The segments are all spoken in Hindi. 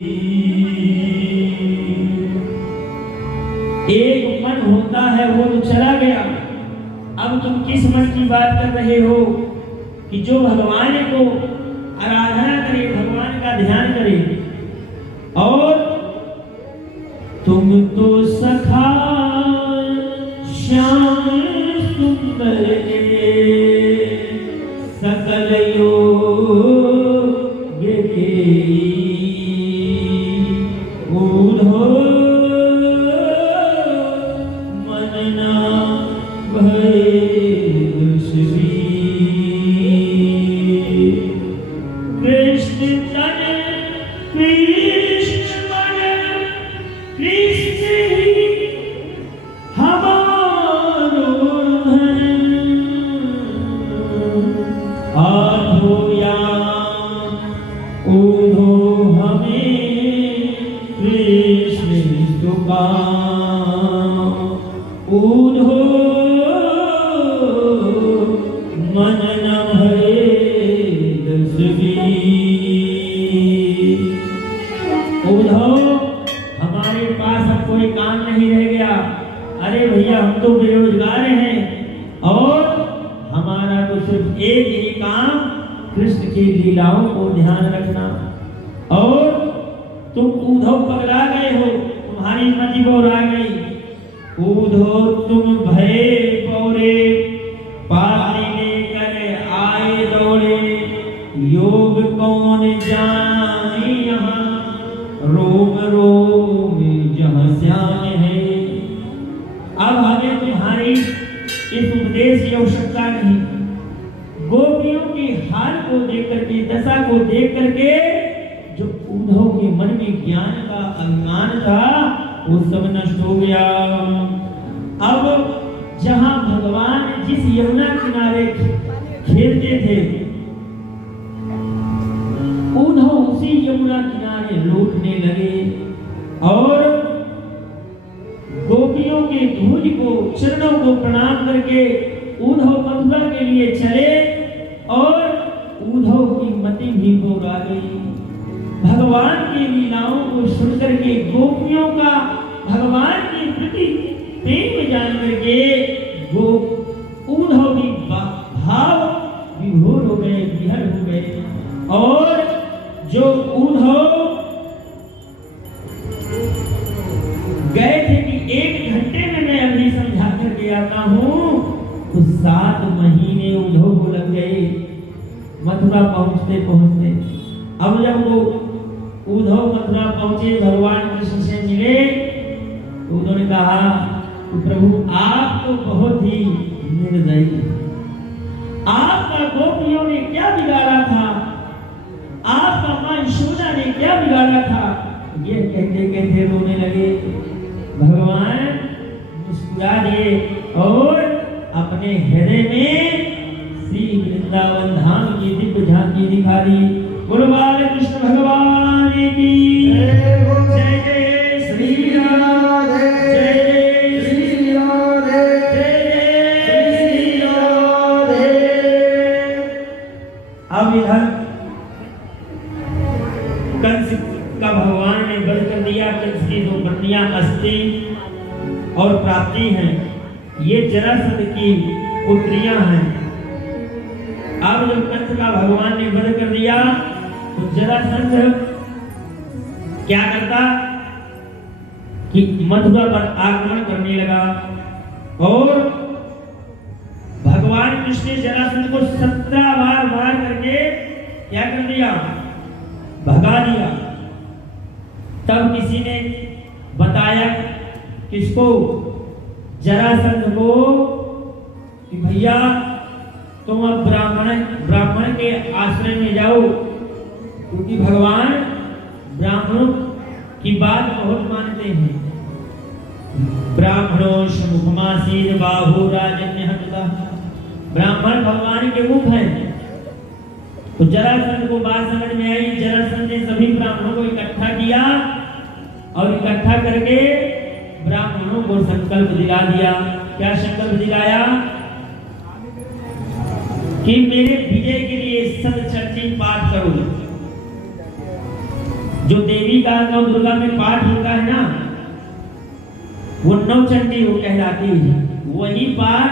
एक मन होता है वो तो चला गया। अब तुम किस मन की बात कर रहे हो कि जो भगवान को आराधना करे, भगवान का ध्यान करे। और तुम तो सखा श्याम सुंदर सकल योग्य के ऊढ़ो मन ना भये दुष्वी। कृष्ण तन कृष्ण मन कृष्ण ही हमारो है। आधो या ऊधो हमें कृष्ण सुकाम। ऊधो मन न भये दसवी। ऊधो हमारे पास अब कोई काम नहीं रह गया। अरे भैया हम तो बेरोजगार हैं और हमारा तो सिर्फ एक ही काम कृष्ण की लीलाओं को ध्यान रखना। और तुम ऊधो पगला गए हो, तुम्हारी मति बौरा गई। ऊधो तुम भय पौरे पानी लेकर आए दौड़े। योग कौन जाने यहाँ रोम रोम जहाँ श्याम है। अब हमें तुम्हारी इस उपदेश की आवश्यकता नहीं। गोपियों के हाल को देख करके, दशा को देख करके जो उद्धव के मन में ज्ञान का अभिमान था वो सब नष्ट हो गया। अब जहां भगवान जिस यमुना किनारे खेलते थे, उद्धव उसी यमुना किनारे लौटने लगे और गोपियों के धूज को, चरणों को प्रणाम करके उद्धव मथुरा के लिए चले। और उद्धव की मति भी बौरा गई। भगवान की लीलाओं को सुनकर के, गोपियों का भगवान के प्रति प्रेम जान करके उद्धव भी भाव विभोर हो गए, विहर हो गए। और जो उद्धव गए थे कि 1 घंटे में मैं अभी समझा करके आता हूँ, तो 7 महीने उद्धव को लग गए मथुरा पहुंचते पहुंचते। अब जब वो उद्धव मथुरा पहुंचे, भगवान कृष्ण से मिले, तो उन्होंने कहा कि प्रभु आप तो बहुत ही निर्दयी, आपका गोपियों ने क्या बिगाड़ा था, आपका मां यशोदा ने क्या बिगाड़ा था। ये कहते कहते रोने लगे। भगवान मुस्कुरा दिए और अपने हृदय में श्री वृंदावन धाम की दिव्य झांकी दिखा दी। बोलो बाल कृष्ण भगवान की जय। जय श्री राधे, जय श्री राधे, जय श्री राधे। अब इधर कंस का भगवान ने वध कर दिया। कंस की 2 पत्नियां अस्ति और प्राप्ति हैं, ये जरासंध की पुत्रियां हैं। अब जब कंस का भगवान ने वध कर दिया तो जरासंध क्या करता कि मथुरा पर आक्रमण करने लगा। और भगवान कृष्ण ने जरासंध को 17 बार मार करके क्या कर दिया, भगा दिया। तब किसी ने बताया किसको, जरासंध को, कि भैया तुम अब ब्राह्मण के आश्रय में जाओ, क्योंकि भगवान ब्राह्मणों की बात बहुत मानते हैं। ब्राह्मणों मुखमासीद बाहु राजन्य। ब्राह्मण भगवान के मुख हैं। तो जरासंध को बात समझ में आई। जरासंध ने सभी ब्राह्मणों को इकट्ठा किया और इकट्ठा करके ब्राह्मणों को संकल्प दिला दिया। क्या संकल्प दिलाया कि मेरे विजय के लिए सत चर्चित पाठ करो। जो देवी का नौ दुर्गा में पाठ होता है ना, वो नौ चंडी वो कहलाती है। वही पाठ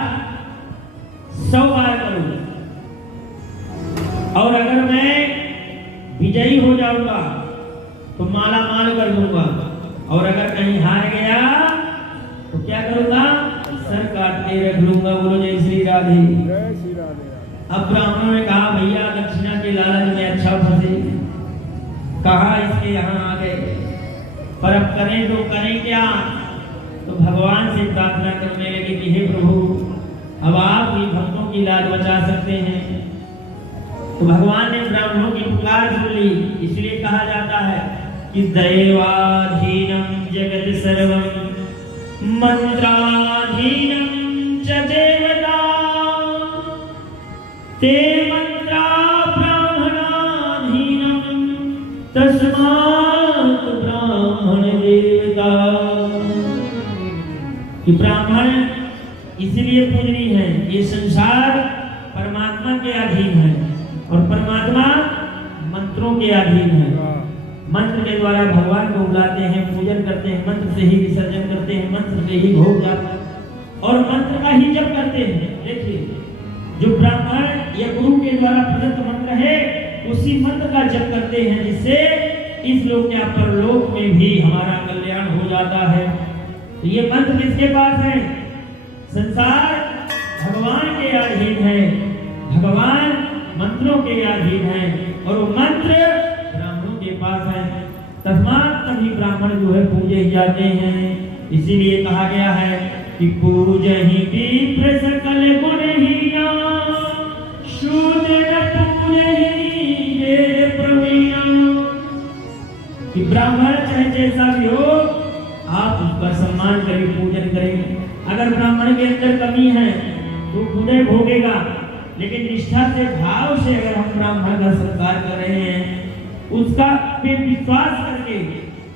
100 बार करूं, और अगर मैं विजयी हो जाऊंगा तो माला माल कर दूंगा, और अगर कहीं हार गया तो क्या करूंगा, सर काट के रख लूंगा। बोलो जय श्री राधे। अब ब्राह्मणों ने कहा भैया दक्षिणा के लालच में अच्छा फंसे, कहा इसके यहाँ आ गए, पर अब करें तो करें क्या। तो भगवान से प्रार्थना करने लगे कि हे प्रभु, अब आप ही भक्तों की लाज बचा सकते हैं। तो भगवान ने ब्राह्मणों की पुकार सुन ली। इसलिए कहा जाता है कि दैवाधीनम जगत सर्वम मंत्राधीनम च देवता, ते मंत्रा ब्राह्मणाधीनम तस्मात् ब्राह्मण देवता। कि ब्राह्मण इसलिए पूजनीय है, ये संसार परमात्मा के अधीन है और परमात्मा मंत्रों के अधीन है। मंत्र के द्वारा भगवान को बुलाते हैं, पूजन करते हैं, मंत्र से ही विसर्जन करते हैं, मंत्र से ही भोग जाता है और मंत्र का ही जप करते हैं। देखिए, जो ब्राह्मण या गुरु के द्वारा प्रदत्त मंत्र है, उसी मंत्र का जप करते हैं, जिससे इस लोक या परलोक में भी हमारा कल्याण हो जाता है। तो ये मंत्र किसके पास है? संसार भगवान के अधीन है, भगवान मंत्रों के अधीन है और वो मंत्र ब्राह्मणों के पास है। तस्मात् तभी ब्राह्मण जो है पूजे जाते हैं। इसीलिए कहा गया है कि पूजहि विप्र सकल गुणहीना, शूद्र पूजहि ये प्रवीणा। कि ब्राह्मण चाहे जैसा भी हो, आप उसका सम्मान करें, पूजन करें। अगर ब्राह्मण के अंदर कमी है तो खुद भोगेगा, लेकिन निष्ठा से, भाव से अगर हम ब्राह्मण का सत्कार कर रहे हैं, उसका पे विश्वास करके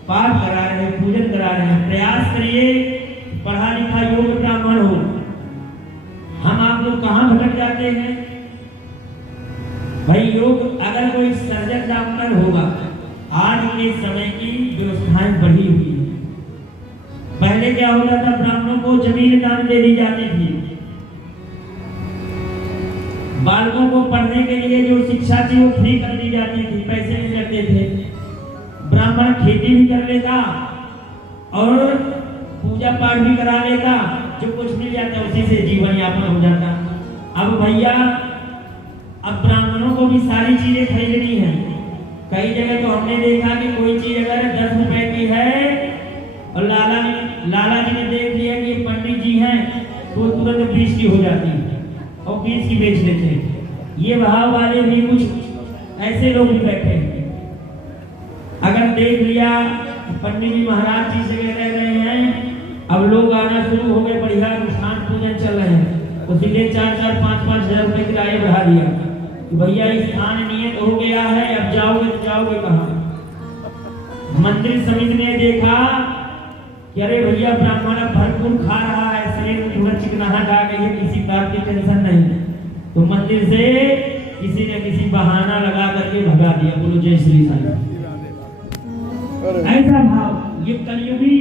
पाठ करा रहे हैं, पूजन करा रहे हैं, प्रयास करिए पढ़ा लिखा योग्य ब्राह्मण हो। हम आप लोग कहाँ भटक जाते हैं भाई? योग अगर कोई सर्जन डॉक्टर होगा, आज के समय की व्यवस्थाएं बढ़ी हुई है। पहले क्या होता था, ब्राह्मणों को जमीन दान दे दी जाती थी, बालकों को पढ़ने के लिए जो शिक्षा थी वो फ्री कर दी जाती थी, पैसे नहीं लगते थे। ब्राह्मण खेती भी कर लेता और पूजा पाठ भी करा लेता, जो कुछ मिल जाता उसी से जीवन यापन हो जाता। अब भैया, अब ब्राह्मणों को भी सारी चीजें खरीदनी है। कई जगह तो हमने देखा कि कोई चीज अगर 10 रुपए की है और लाला जी ने देख लिया कि ये पंडित जी हैं, तो तुरंत 20 की हो जाती है और 20 की बेच देते हैं। ये भाव वाले भी कुछ ऐसे लोग भी बैठे हैं। अगर देख लिया पंडित जी महाराज जी से रह रहे हैं, अब लोग आना शुरू हो गए, बढ़िया अनुष्ठान पूजन चल रहे हैं, तो सीधे 4-4, 5-5 हजार रुपए किराया बढ़ा दिया कि भैया स्थान नियत हो गया है, अब जाओगे तो जाओगे कहाँ? मंदिर समिति ने देखा कि अरे भैया ब्राह्मण भरपूर खा रहा है, शरीर में थोड़ा चिकनाहट आ गई है, किसी बात की टेंशन नहीं, तो मंदिर से किसी ने किसी बहाना लगा करके भगा दिया। बोलो जय श्री साईं। ऐसा भाव ये कलयुगी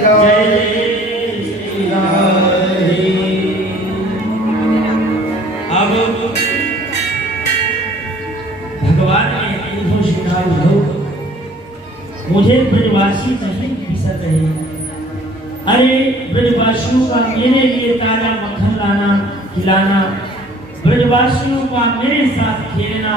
राम जय श्री राम। अब भगवान ने उद्धव से कहा, उद्धव मुझे ब्रजवासी नहीं बिसर रहे। अरे ब्रजवासियों का मेरे लिए ताजा मक्खन लाना खिलाना, ब्रजवासियों का मेरे साथ खेलना,